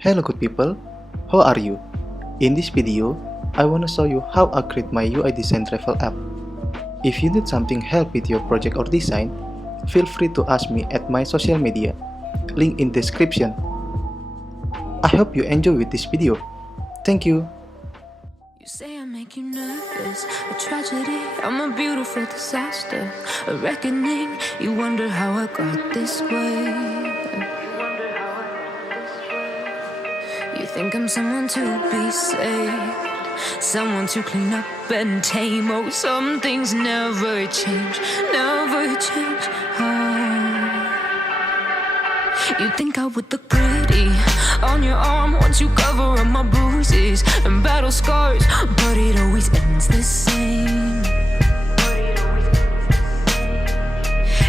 Hello good people, how are you? In this video, I want to show you how I create my UI design travel app. If you need something help with your project or design, feel free to ask me at my social media, link in description. I hope you enjoy with this video. Thank you. You say I make you nervous, a tragedy, I'm a beautiful disaster, a reckoning, you wonder how I got this way. You think I'm someone to be saved, someone to clean up and tame. Oh, some things never change, never change. Oh. You think I would look pretty on your arm once you cover up my bruises and battle scars, but it always ends the same.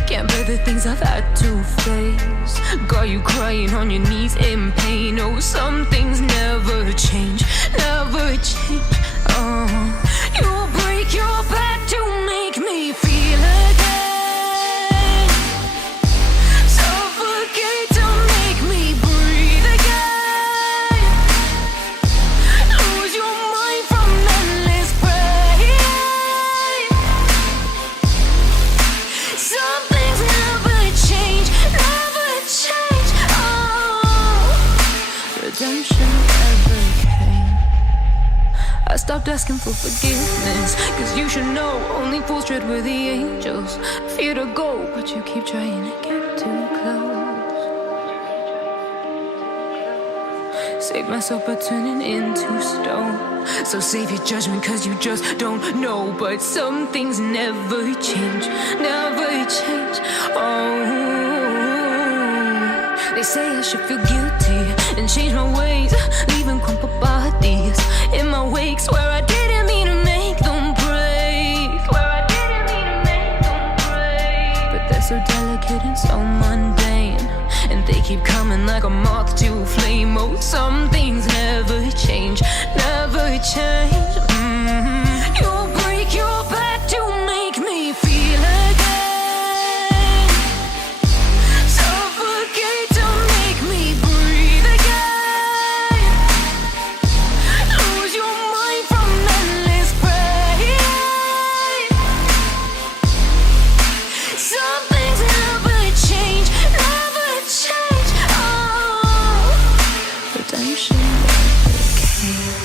Can't bear the things I've had to face, got you crying on your knees in pain. Oh, some things never change, never change. Oh, you'll break your back to make me feel again, suffocate to make me breathe again, lose your mind from endless pain. Some things never change, never change. Oh, redemption never came. I stopped asking for forgiveness, cause you should know only fools tread where the angels fear to go, but you keep trying to get too close. Save myself by turning into stone, so save your judgment cause you just don't know. But some things never change, never change. Oh, they say I should feel guilty and change my ways, leaving crumpled bodies in my wake. Swear I didn't mean to make them break, swear I didn't mean to make them break. But they're so delicate and so mundane, and they keep coming like a moth to a flame. Oh, some things never change, never change. You'll break your back to make me feel again, suffocate to make me breathe again, lose your mind from endless pain. Some things never change, never change. Oh, redemption never came.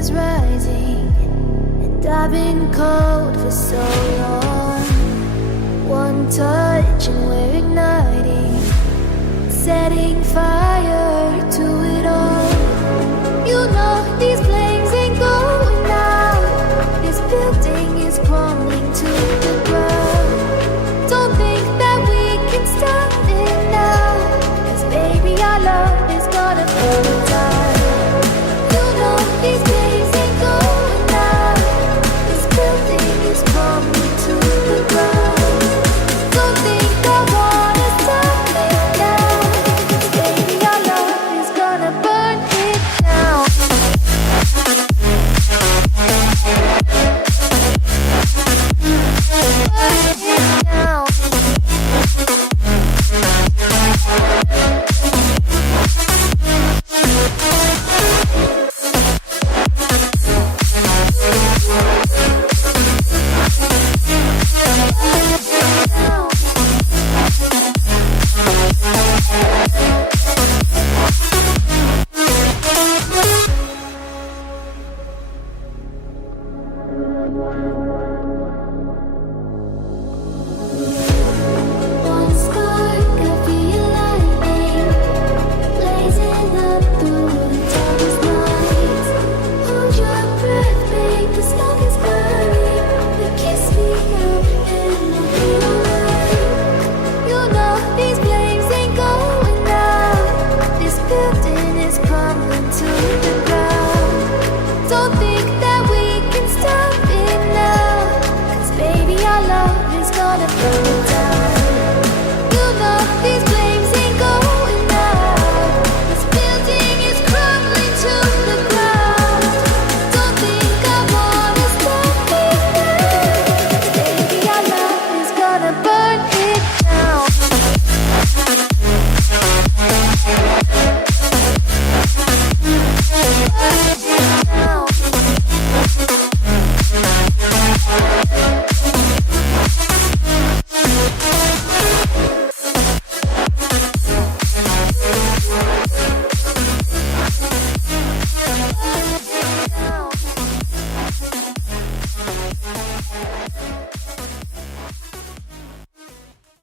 is rising, and I've been cold for so long. One touch and we're igniting, setting fire